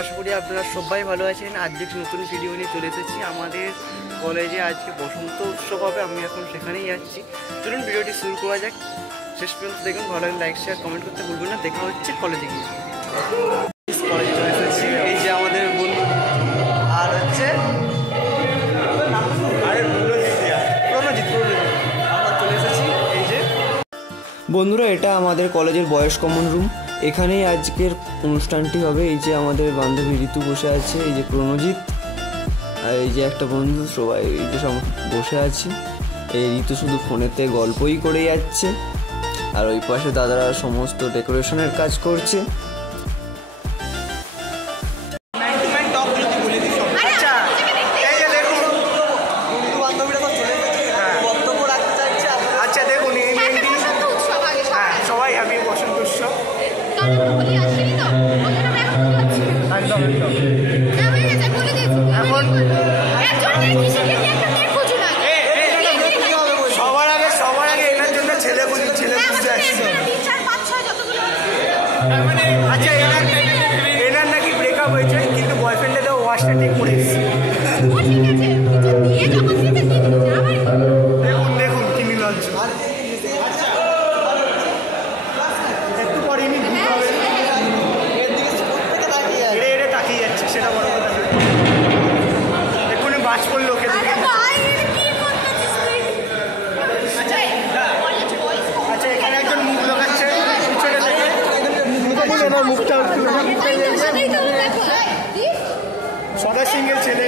আশা করি আপনারা সবাই ভালো আছেন। আজকে নতুন ভিডিও নিয়ে চলে এসেছি। আমাদের কলেজে আজকে বসন্ত উৎসব হবে, আমি এখন সেখানেই যাচ্ছি। চলুন ভিডিওটি শুরু করা যাক, শেষ পর্যন্ত দেখুন। ভালো লাগে লাইক শেয়ার কমেন্ট করতে ভুলবেন না। দেখা হচ্ছে কলেজে গিয়ে। কলেজে চলে এসেছি, এই যে আমাদের বন্ধু আর হচ্ছে প্রণজিৎ আমরা চলে এসেছি। এই যে বন্ধুরা, এটা আমাদের কলেজের বয়েজ কমন রুম, এখানেই আজকের অনুষ্ঠানটি হবে। এই যে আমাদের বান্ধবী ঋতু বসে আছে, এই যে প্রণজিৎ আর এই যে একটা বন্ধু, সবাই এই যে সব বসে আছে। এই ঋতু শুধু ফোনেতে গল্পই করে যাচ্ছে, আর ওই পাশে দাদারা সমস্ত ডেকোরেশনের কাজ করছে। আচ্ছা, এনার নাকি ব্রেকআপ হয়েছে, কিন্তু বয়ফ্রেন্ডে তো ওয়াশটা ঠিক করে এসেছে। দেখুন দেখুন কি মিল হচ্ছে। একটু পরে এড়ে তাকিয়ে যাচ্ছে, সেটা বড় কথা। এক্ষুনি বাজ পড়লো ওকে দেখে। আচ্ছা, এখানে একজন মুখ লাগাচ্ছে পিছনে থেকে, মুখটা সদা সিংহের ছেলে।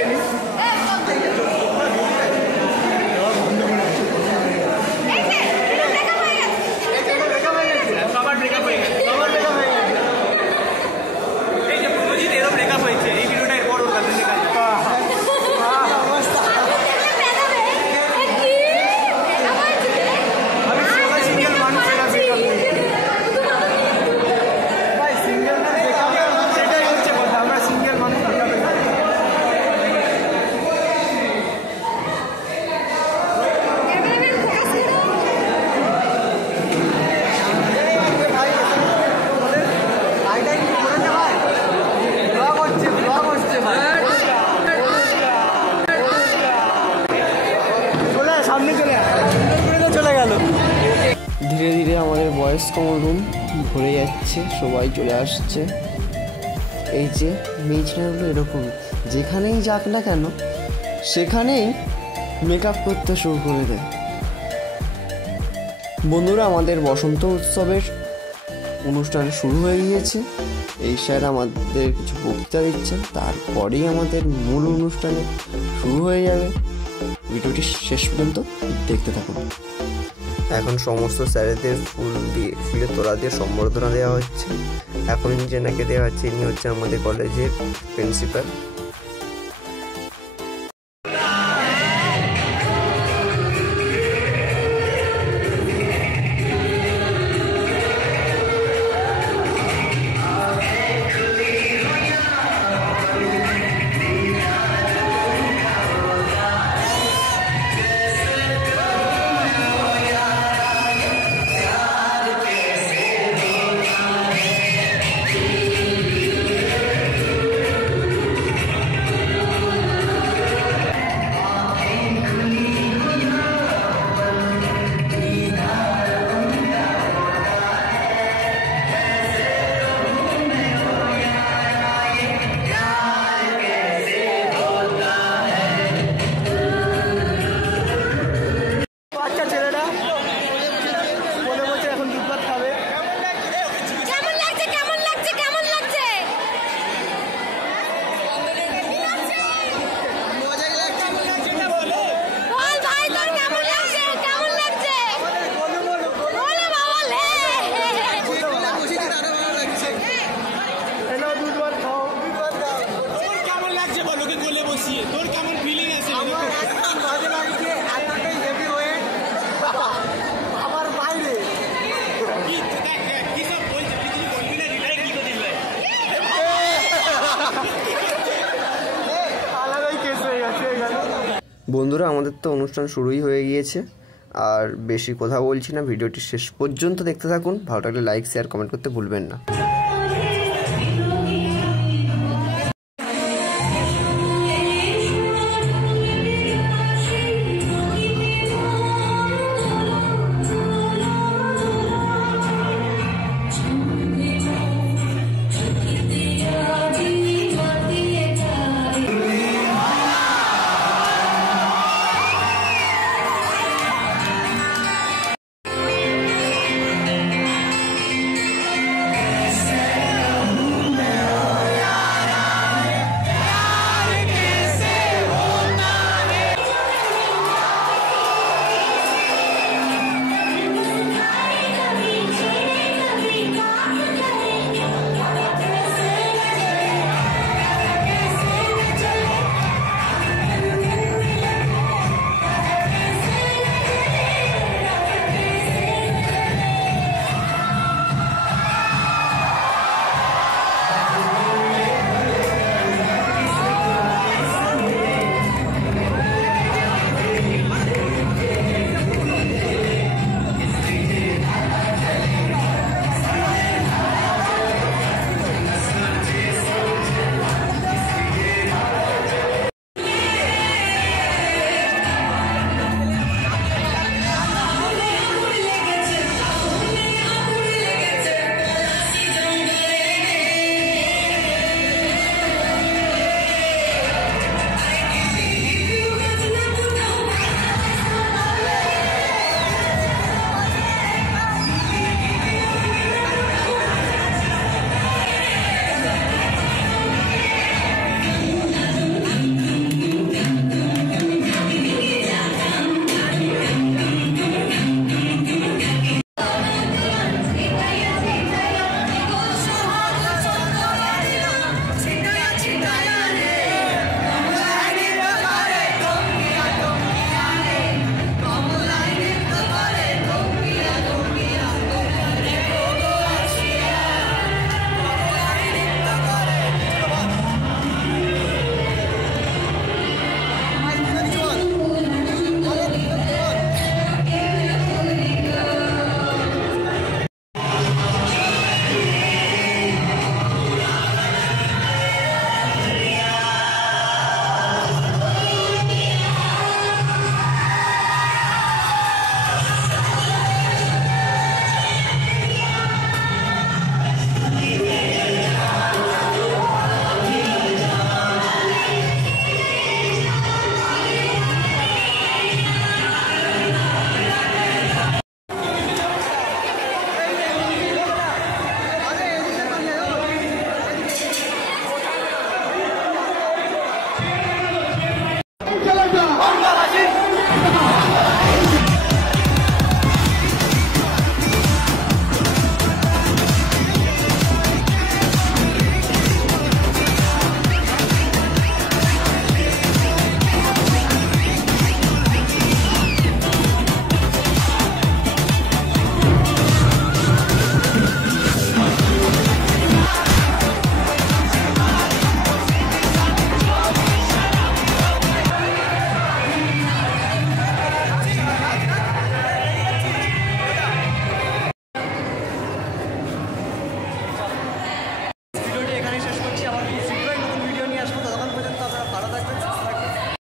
ধীরে ধীরে আমাদের বয়েজ কমন রুম ভরে যাচ্ছে, সবাই চলে আসছে। এই যে মেয়ে ছেলেগুলো এরকম, যেখানেই যাক না কেন সেখানেই মেকআপ করতে শুরু করে দেয়। বন্ধুরা, আমাদের বসন্ত উৎসবের অনুষ্ঠান শুরু হয়ে গিয়েছে। এই স্যার আমাদের কিছু বক্তৃতা দিচ্ছেন, তারপরেই আমাদের মূল অনুষ্ঠানে শুরু হয়ে যাবে। ভিডিওটি শেষ পর্যন্ত দেখতে থাকুন। এখন সমস্ত স্যারেদের ফুলের তোড়া দিয়ে সম্বর্ধনা দেওয়া হচ্ছে। এখন যেনাকে দেওয়া হচ্ছে, ইনি হচ্ছে আমাদের কলেজের প্রিন্সিপাল। বন্ধুরা, আমাদের তো অনুষ্ঠান শুরুই হয়ে গিয়েছে, আর বেশি কথা বলছি না, ভিডিওটি শেষ পর্যন্ত দেখতে থাকুন। ভালো লাগলে লাইক শেয়ার কমেন্ট করতে ভুলবেন না।